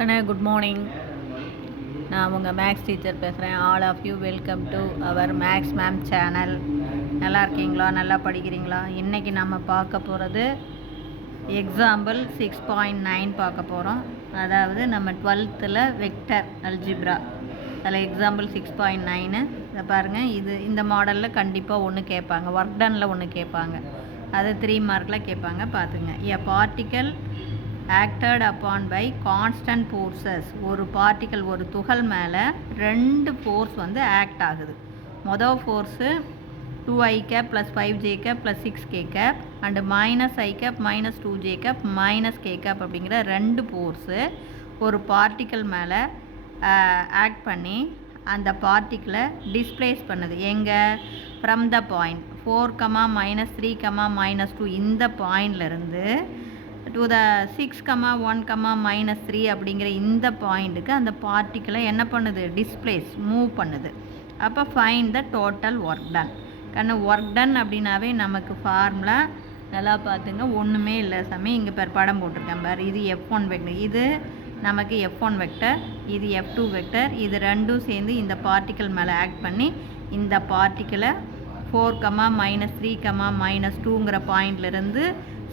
Good morning. நான் உங்கள் maths teacher பேசுகிறேன். All of you welcome to our maths ma'am channel. நல்லா இருக்கீங்களா? நல்லா படிக்கிறீங்களா? இன்றைக்கி நம்ம பார்க்க போகிறது எக்ஸாம்பிள் 6.9 பார்க்க போகிறோம். அதாவது நம்ம 12th வெக்டர் அல்ஜிப்ரா அதில் எக்ஸாம்பிள் 6.9 இதை பாருங்கள். இந்த மாடலில் கண்டிப்பாக ஒன்று கேட்பாங்க, ஒர்க் டனில் ஒன்று கேட்பாங்க, அது 3 மார்க்கில் கேட்பாங்க. பார்த்துங்க. A particle acted upon by constant forces. ஒரு பார்ட்டிக்கல், ஒரு துகள் மேலே 2 ஃபோர்ஸ் வந்து ஆக்ட் ஆகுது. மொதல் force 2i cap + 5j cap + 6k cap and -i cap -2j cap -k cap அப்படிங்கிற 2 ஃபோர்ஸு ஒரு பார்ட்டிக்கல் மேலே ஆக்ட் பண்ணி அந்த பார்ட்டிக்கிளை டிஸ்பிளேஸ் பண்ணுது. எங்கே? ஃப்ரம் த பாயிண்ட் 4, -3, -2 இந்த பாயிண்ட்லேருந்து டு த 6, 1, -3 அப்படிங்கிற இந்த பாயிண்ட்டுக்கு அந்த பார்ட்டிக்கிளை என்ன பண்ணுது? டிஸ்பிளேஸ், மூவ் பண்ணுது. அப்போ find the total work done. Work ton அப்படின்னாவே நமக்கு ஃபார்முலா நல்லா பார்த்துங்க. ஒன்றுமே இல்லை சாமி, இங்கே பேர் படம் போட்டிருக்கேன் பார். இது F1 வெக்டர், இது நமக்கு F1 வெக்டர், இது F2 வெக்டர். இது ரெண்டும் சேர்ந்து இந்த பார்ட்டிக்கல் மேலே ஆக்ட் பண்ணி இந்த பார்ட்டிக்கிளை 4, -3, -2ங்கிற பாயிண்ட்லேருந்து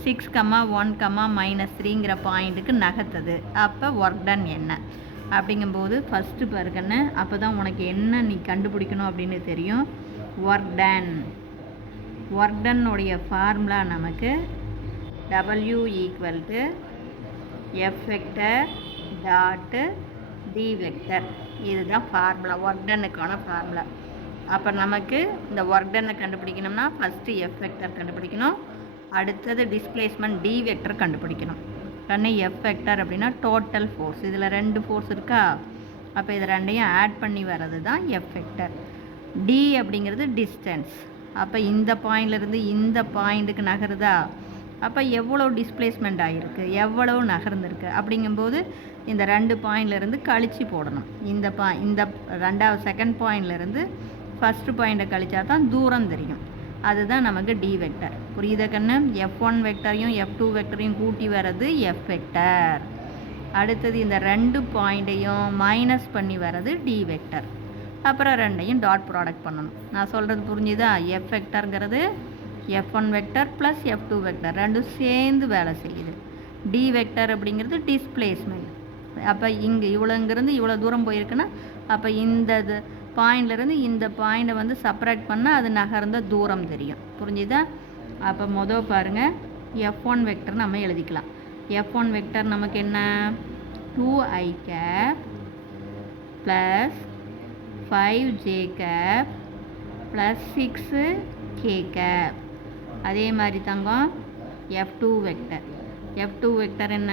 6, 1, -3ங்கிற பாயிண்ட்டுக்கு நகர்த்தது. அப்போ ஒர்க் டன் என்ன அப்படிங்கும்போது ஃபஸ்ட்டு பாருங்கன்னு, அப்போ தான் உனக்கு என்ன நீ கண்டுபிடிக்கணும் அப்படின்னு தெரியும். ஒர்க் டன்னுடைய ஃபார்முலா நமக்கு W = F vector dot D vector. இதுதான் ஃபார்முலா, ஒர்க் டன்னுக்கான ஃபார்முலா. அப்போ நமக்கு இந்த ஒர்க் டன்னை கண்டுபிடிக்கணும்னா ஃபஸ்ட்டு F வெக்டர் கண்டுபிடிக்கணும், அடுத்தது டிஸ்பிளேஸ்மெண்ட் D வெக்டர் கண்டுபிடிக்கணும். F வெக்டர் அப்படின்னா டோட்டல் ஃபோர்ஸ். இதில் 2 ஃபோர்ஸ் இருக்கா? அப்போ இது ரெண்டையும் ஆட் பண்ணி வர்றது தான் F வெக்டர். D அப்படிங்கிறது டிஸ்டன்ஸ். அப்போ இந்த பாயிண்ட்லேருந்து இந்த பாயிண்ட்டுக்கு நகருதா? அப்போ எவ்வளோ டிஸ்பிளேஸ்மெண்ட் ஆகிருக்கு, எவ்வளோ நகர்ந்துருக்கு அப்படிங்கும்போது இந்த 2 பாயிண்ட்லேருந்து கழித்து போடணும். இந்த செகண்ட் பாயிண்ட்லேருந்து ஃபஸ்ட்டு பாயிண்ட்டை கழிச்சா தான் தூரம் தெரியும். அதுதான் நமக்கு D வெக்டர். புரியுத கண்ணு? F1 வெக்டரையும் F2 வெக்டரையும் கூட்டி வர்றது F வெக்டர். அடுத்தது இந்த 2 பாயிண்ட்டையும் மைனஸ் பண்ணி வர்றது D வெக்டர். அப்புறம் ரெண்டையும் டாட் ப்ராடக்ட் பண்ணணும். நான் சொல்கிறது புரிஞ்சுதா? F வெக்டருங்கிறது F1 vector plus F2 vector ரெண்டும் சேர்ந்து வேலை செய்யுது. D வெக்டர் அப்படிங்கிறது டிஸ்பிளேஸ்மெண்ட். அப்போ இங்கே இவ்வளோங்கிறது இவ்வளோ தூரம் போயிருக்குன்னா அப்போ இந்த பாயிண்ட்லேருந்து இந்த பாயிண்டை வந்து செப்பரேட் பண்ணால் அது நகர்ந்த தூரம் தெரியும். புரிஞ்சுதா? அப்போ மொதல் பாருங்கள், F1 வெக்டர் நம்ம எழுதிக்கலாம். F1 வெக்டர் நமக்கு என்ன? 2i cap plus 5j cap plus 6k cap. அதே மாதிரி தங்கம் F2 வெக்டர் என்ன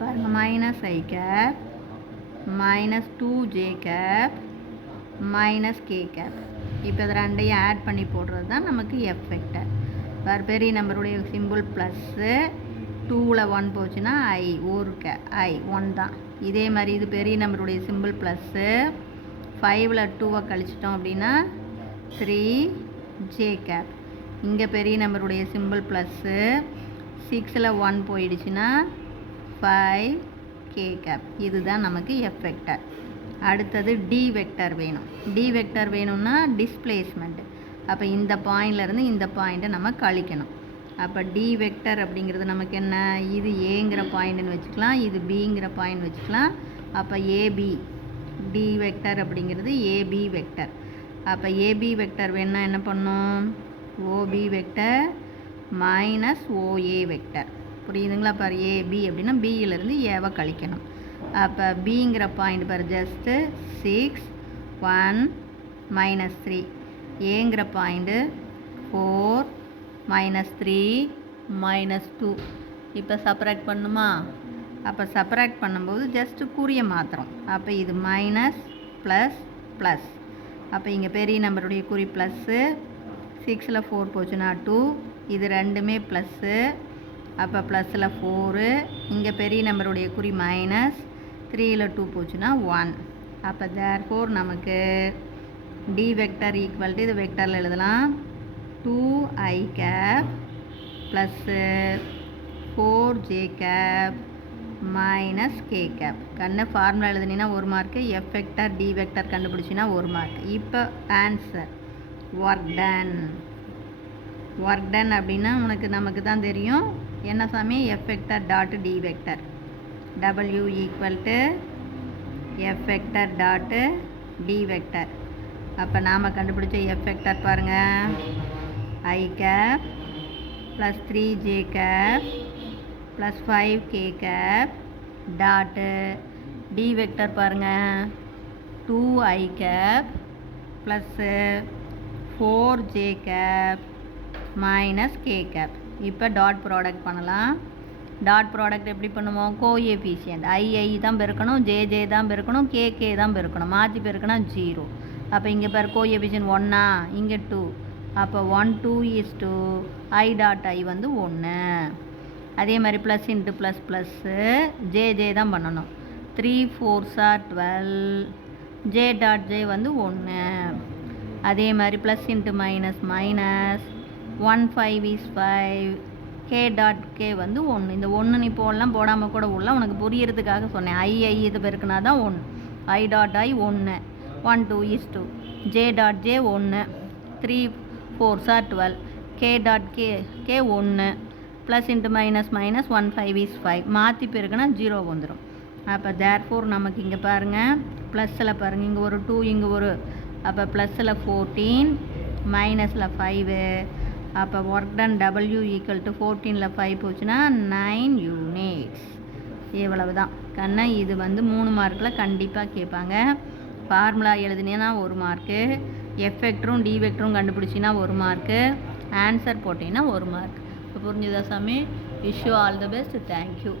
பாருங்கள்? -i cap -2j cap -k cap. இப்போ இது ரெண்டையும் ஆட் பண்ணி போடுறது தான் நமக்கு F வெக்டர். பெரிய நம்பருடைய சிம்பிள் ப்ளஸ்ஸு, 2ல் 1 போச்சுன்னா i 1 தான். இதே மாதிரி இது பெரிய நம்பருடைய சிம்பிள் ப்ளஸ்ஸு, 5ல் 2வை கழிச்சிட்டோம் அப்படின்னா 3j cap. இங்கே பெரிய நம்பருடைய சிம்பிள் ப்ளஸ்ஸு, 6ல் 1 போயிடுச்சுன்னா 5k cap. இதுதான் நமக்கு F வெக்டர். அடுத்தது D வெக்டர் வேணும். D வெக்டர் வேணும்னா டிஸ்பிளேஸ்மெண்ட். அப்போ இந்த பாயிண்ட்லேருந்து இந்த பாயிண்ட்டை நம்ம கழிக்கணும். அப்போ D வெக்டர் அப்படிங்கிறது நமக்கு என்ன? இது ஏங்கிற பாயிண்ட்னு வச்சுக்கலாம், இது பிங்கிற பாயிண்ட் வச்சுக்கலாம். அப்போ AB D வெக்டர் அப்படிங்கிறது AB வெக்டர். அப்போ AB வெக்டர் வேணுன்னா என்ன பண்ணும்? OB vector minus OA vector. புரியுதுங்களா? பாரு, AB அப்படின்னா பியிலேருந்து ஏவை கழிக்கணும். அப்போ பிங்கிற பாயிண்ட் பாரு, ஜஸ்ட்டு 6, 1, -3. ஏங்கிற பாயிண்ட்டு 4, -3, -2. இப்போ செப்பரேட் பண்ணுமா? அப்போ செப்பரேட் பண்ணும்போது ஜஸ்ட்டு குறிய மாத்திரம். அப்போ இது மைனஸ் ப்ளஸ் ப்ளஸ். அப்போ இங்கே பெரிய நம்பருடைய குறி ப்ளஸ்ஸு, 6ல் 4 போச்சுன்னா 2, இது ரெண்டுமே ப்ளஸ்ஸு. அப்போ ப்ளஸில் 4, இங்கே பெரிய நம்பருடைய குறி மைனஸ், 3ல் 2 போச்சுன்னா 1. அப்போ தேர்ஃபோர் நமக்கு D வெக்டர் ஈக்குவல் டு இது வெக்டரில் எழுதலாம் 2i cap plus 4j cap minus k cap. கண்ணு ஃபார்முலா எழுதுனீங்கன்னா 1 mark, F vector d vector கண்டுபிடிச்சின்னா 1 மார்க். இப்போ answer work done. Work done அப்படின்னா நமக்கு தான் தெரியும் என்ன சாமி, F vector dot d vector. W equal to F vector dot d vector. அப்போ நாம் கண்டுபிடிச்ச எஃப் வெக்டர் பாருங்கள், ஐ கேப் ப்ளஸ் 3j கேப் ப்ளஸ் 5k கேப் டாட்டு டி வெக்டர் பாருங்கள் 2i கேப் plus 4j gap minus k cap. இப்போ dot product பண்ணலாம். டாட் ப்ராடக்ட் எப்படி பண்ணுவோம், கோஎஃபிஷியன்ட் ஐ தான் பெருக்கணும், ஜே தான் பெருக்கணும், கே தான் பெருக்கணும். மாற்றி பெருக்கணும் 0. அப்போ இங்கே பாரு கோஎஃபிஷியன்ட் 1, இங்கே 2. அப்போ 1 2 is 2, ஐ டாட் ஐ வந்து 1. அதே மாதிரி plus into plus plus J தான் பண்ணணும். 3 4s are 12, J dot J வந்து 1. அதே மாதிரி plus into minus minus 1 5 is 5, K dot K வந்து 1. இந்த 1 நீ போடலாம், போடாமல் கூட உள்ள உனக்கு புரியறதுக்காக சொன்னேன். ஐ இது பெருக்குனா தான் 1. I dot i 1, 1 2 is 2, j dot j 1, 3 4s are 12, k dot k 1, plus into minus minus 1 5 is 5. மாற்றி பெருக்குனா 0 வந்துடும். அப்போ தேர்ஃபோர் நமக்கு இங்கே பாருங்கள் ப்ளஸில் பாருங்கள், இங்கே ஒரு 2 இங்கே ஒரு, அப்போ ப்ளஸில் 14 மைனஸில் 5. அப்போ work done W equal to 14ல் 5 போச்சுன்னா 9 யூனிட்ஸ். இவ்வளவு தான் கண்ணா. இது வந்து 3 மார்க்கில் கண்டிப்பாக கேட்பாங்க. ஃபார்முலா எழுதுனீங்கன்னா 1 மார்க்கு, எஃப் வெக்டரும் டி வெக்டரும் கண்டுபிடிச்சின்னா 1 மார்க்கு, ஆன்சர் போட்டிங்கன்னா 1 மார்க். இப்போ புரிஞ்சுதா சாமி? Wish you all the best. Thank you.